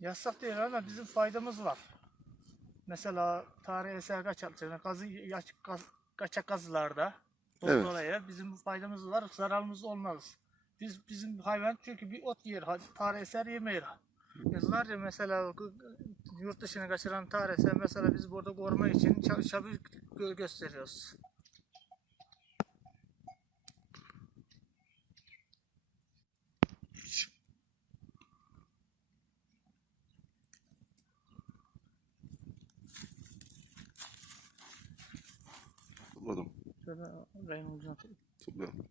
Yasak değil ama bizim faydamız var. Mesela tarih eser kaçakçılığında, kazı, kaçak kazılarda Evet. dolayı bizim faydamız var, zararımız olmaz. Biz bizim hayvan çünkü bir ot yer, tarih eser yemeyiz. Yıllarca mesela yurt dışına kaçıran tarih eser mesela biz burada koruma için ça- çaba gö- gösteriyoruz. Topladım. Şöyle rengin ucuna Topladım.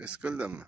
Eskalden mi?